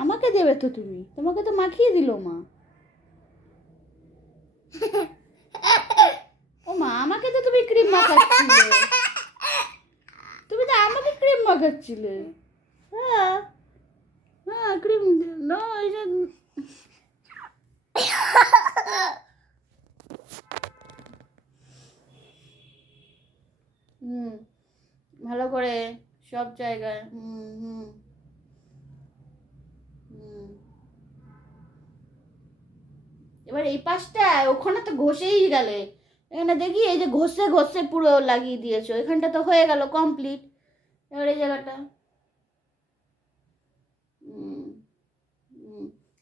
আমাকে দেবে তো তুমি, তোমাকে তো মাখিয়ে দিল মা। ও মা, আমাকে তো তুমি ক্রিম মাখাচ্ছিলে, তুমি তো আমাকে ক্রিম মাখাচ্ছিলে। হ্যাঁ হ্যাঁ, ক্রিম না, এই যে ভালো করে সব জায়গায়। এবার এই পাশটা, ওখানে তো ঘষেই গেলে, এখানে দেখি এই যে ঘষে ঘষে পুরো লাগিয়ে দিয়েছো, এখানটা তো হয়ে গেল কমপ্লিট। এবার এই জায়গাটা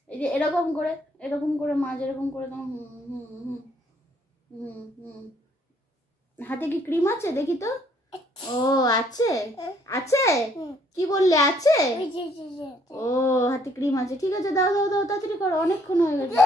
এই যে এরকম করে মাঝ এরকম করে দাও। হাতে কি ক্রিম আছে দেখি তো? ও আছে, আছে, কি বললে আছে? ও হাতে ক্রিম আছে, ঠিক আছে, দাও দাও দাও, তাড়াতাড়ি করো, অনেকক্ষণ হয়ে গেছে।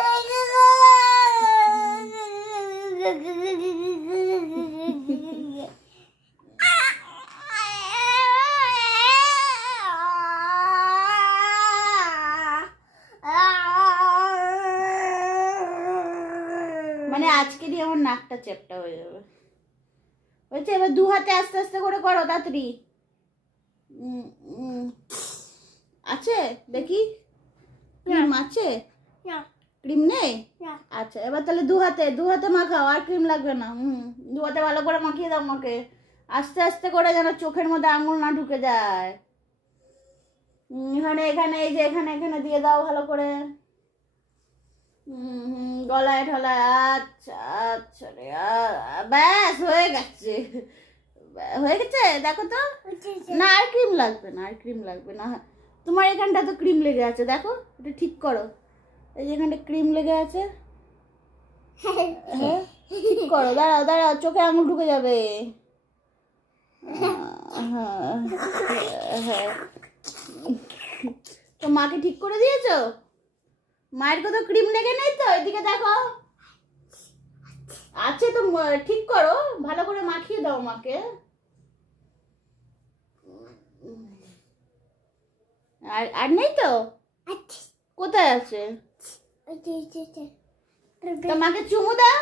মানে আজকেরই আমার নাকটা চ্যাপটা হয়ে যাবে। হয়েছে, এবার দু হাতে আস্তে আস্তে করে করো তাড়াতাড়ি। আছে দেখি, ক্রিম আছে? ক্রিম নেই? আচ্ছা, এবার তাহলে দু হাতে মাখাও, আর ক্রিম লাগবে না। দু হাতে ভালো করে মাখিয়ে দাও আমাকে, আস্তে আস্তে করে, যেন চোখের মধ্যে আঙুল না ঢুকে যায়। এখানে এখানে এই যে এখানে এখানে দিয়ে দাও ভালো করে। গলায় ঠলায়। আচ্ছা আচ্ছা রে, ব্যাস হয়ে গেছে, হয়ে গেছে, দেখো তো। না আর ক্রিম লাগবে না, আর ক্রিম লাগবে না। তোমার এখানটা তো ক্রিম লেগে আছে, দেখো, এটা ঠিক করো। এই যে এখানটা ক্রিম লেগে আছে, হ্যাঁ ঠিক করো। দাঁড়াও দাঁড়াও, চোখে আঙুল ঢুকে যাবে। হ্যাঁ, তো মাকে ঠিক করে দিয়েছো? মায়ের কোথাও ক্রিম লেগে নেই তো? এদিকে দেখো, আছে তো, ঠিক করো, ভালো করে মাখিয়ে দাও মাকে। আর নেই তো? কোথায় আছে? তো মাকে চুমু দাও।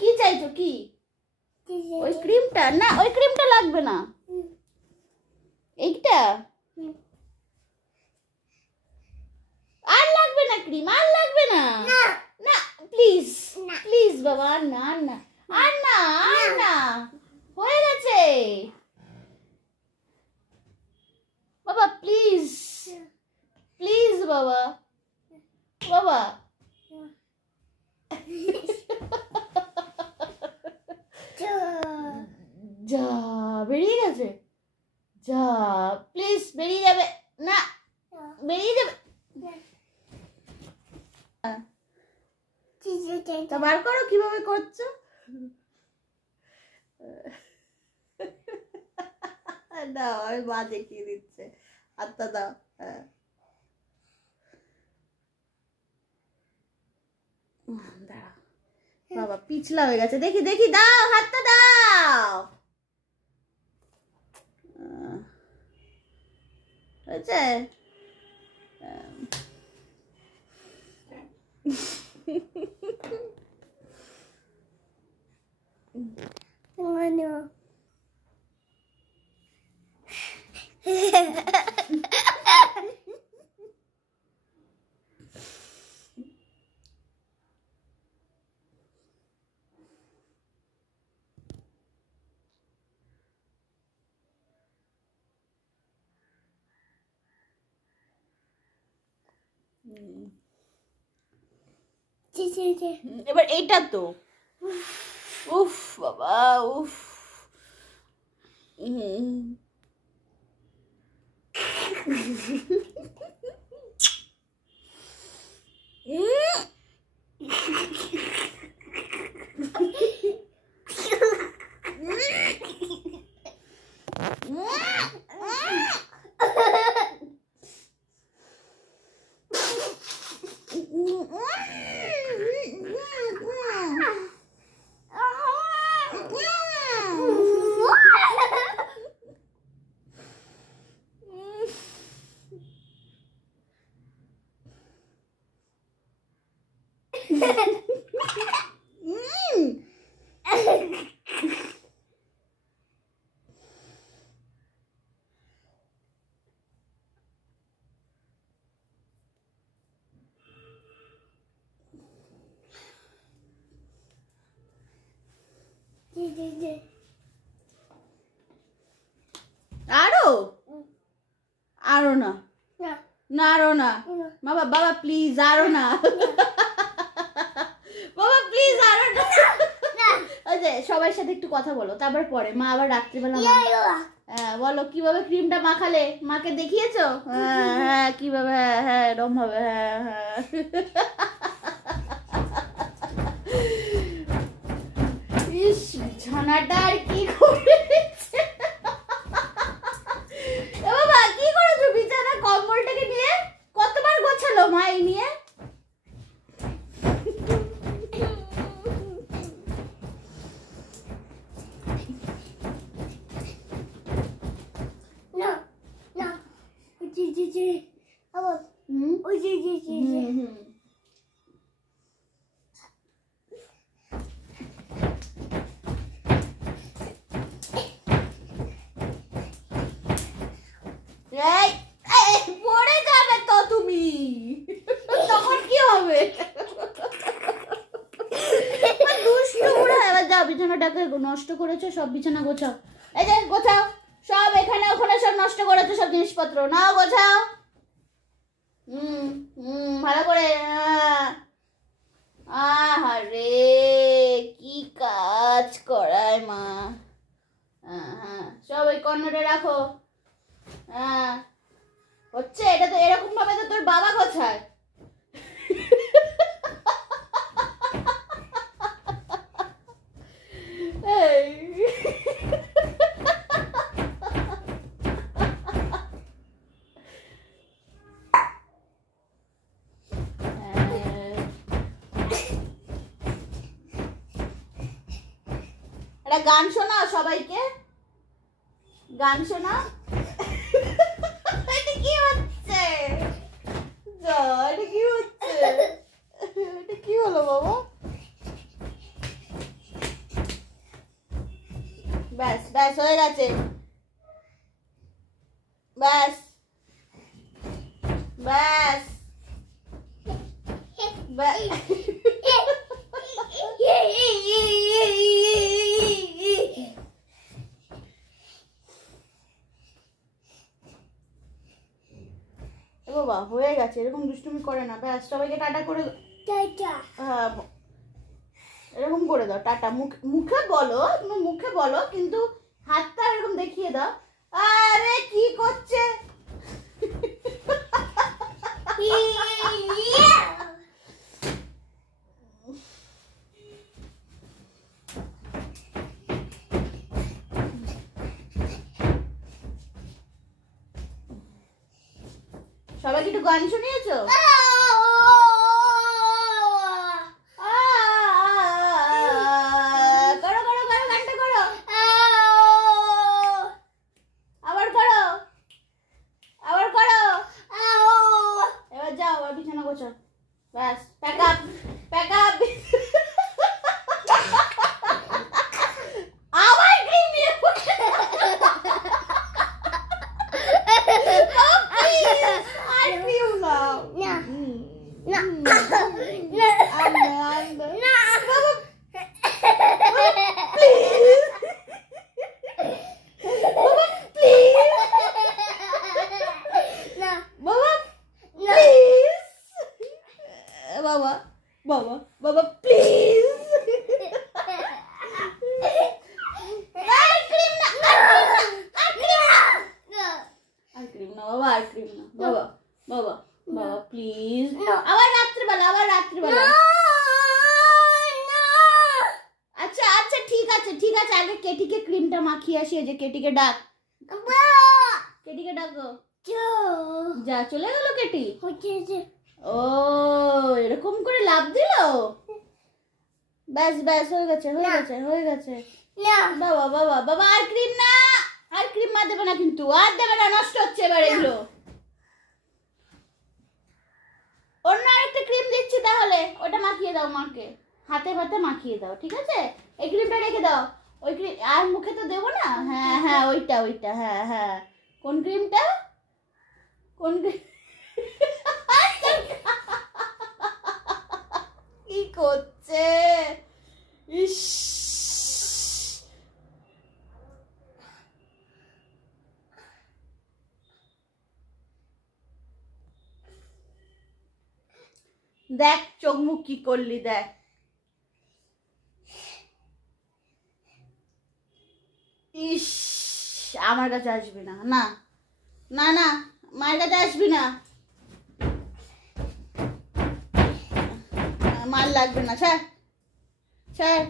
কি চাইছো কি? ওই ক্রিমটা না, ওই ক্রিমটা লাগবে না, এইটা আর লাগবে না, ক্রিম আর লাগবে না। না প্লিজ প্লিজ বাবা, না না আর না, আর না, হয়ে গেছে বাবা, প্লিজ প্লিজ বাবা, বাবা যা বেরিয়ে গেছে, যা প্লিজ বেরিয়ে যাবে না, বেরিয়ে যাবে। তা বার করো কিভাবে করছো। দাও, আমি মা দেখিয়ে দিচ্ছে, হাতটা দাও। হ্যাঁ, দাঁড়াও বাবা, পিছলা হয়ে গেছে, দেখি দেখি, দাও হাতটা দাও। হয়েছে? এবার এইটা তো, উফ বাবা, উফ। আরো আরো না না আরো না বাবা বাবা প্লিজ আরো না বাবা প্লিজ আরো না ওই যে সবার সাথে একটু কথা বলো তারপর পরে মা আবার রাত্রিবেলা হ্যাঁ বলো কিভাবে ক্রিমটা মাখালে মাকে দেখিয়েছো হ্যাঁ কিভাবে হ্যাঁ এরকম ভাবে হ্যাঁ হ্যাঁ ইস ছানাটা আর কি করেছে বাবা কি করেছো বিছানা কম্বলটাকে নিয়ে কতবার গোছালো মা এই নিয়ে পড়ে যাবে তো তুমি তখন কি হবে এবার যাও বিছানাটাকে নষ্ট করেছো সব বিছানা গোছাও এই যে গোছাও সব এখানে ওখানে সব নষ্ট করেছো সব জিনিসপত্র নাও গোছাও ভালো করে আহারে কি কাজ করায় মা হ্যাঁ সব ওই কর্নারে রাখো হ্যাঁ হচ্ছে এটা তো এরকম ভাবে তো তোর বাবা গোছায় একটা গান শোনাও সবাইকে গান শোনাও এটা কি হচ্ছে এটা কি হচ্ছে এটা কি হলো বাবা ব্যাস ব্যাস হয়ে গেছে ব্যাস ব্যাস বাবা হয়ে গেছে এরকম দুষ্টুমি করে না ব্যাস সবাইকে টাটা করে হ্যাঁ এরকম করে দাও টাটা মুখে বলো তুমি মুখে বলো কিন্তু হাতটা এরকম দেখিয়ে দাও আরে কি করছে সবাইকে একটু গান শুনিয়েছো ব্যাস প্যাক আপ আবার ক্রিম নিয়ে আর ক্রিম নাও বাবা বাবা বাবা প্লিজ আর ক্রিম না বাবা আর ক্রিম না বাবা বাবা বাবা প্লিজ আবার রাত্রিবেলা আচ্ছা আচ্ছা ঠিক আছে আগে কেটিকে ক্রিমটা মাখিয়ে আসি যে কেটিকে ডাক কেটিকে ডাকো যা চলে গেল কেটি ও এরকম করে লাভ দিল ব্যাস ব্যাস হয়ে গেছে বাবা বাবা বাবা আর ক্রিম না আর ক্রিম মা দেবে না কিন্তু আর দেবে না নষ্ট হচ্ছে এবার এগুলো অন্য আরেকটা ক্রিম দিচ্ছি তাহলে ওটা মাখিয়ে দাও মাকে হাতে হাতে মাখিয়ে দাও ঠিক আছে এই ক্রিমটা রেখে দাও ওই ক্রিম আর মুখে তো দেবো না হ্যাঁ হ্যাঁ ওইটা হ্যাঁ হ্যাঁ কোন ক্রিমটা কোন কি করছে ইস দেখ চোখ মুখ কি করলি দেখ। ইস আমার কাছে আসবি না, না না না মায়ের কাছে আসবি না, মার লাগবে না, স্যার স্যার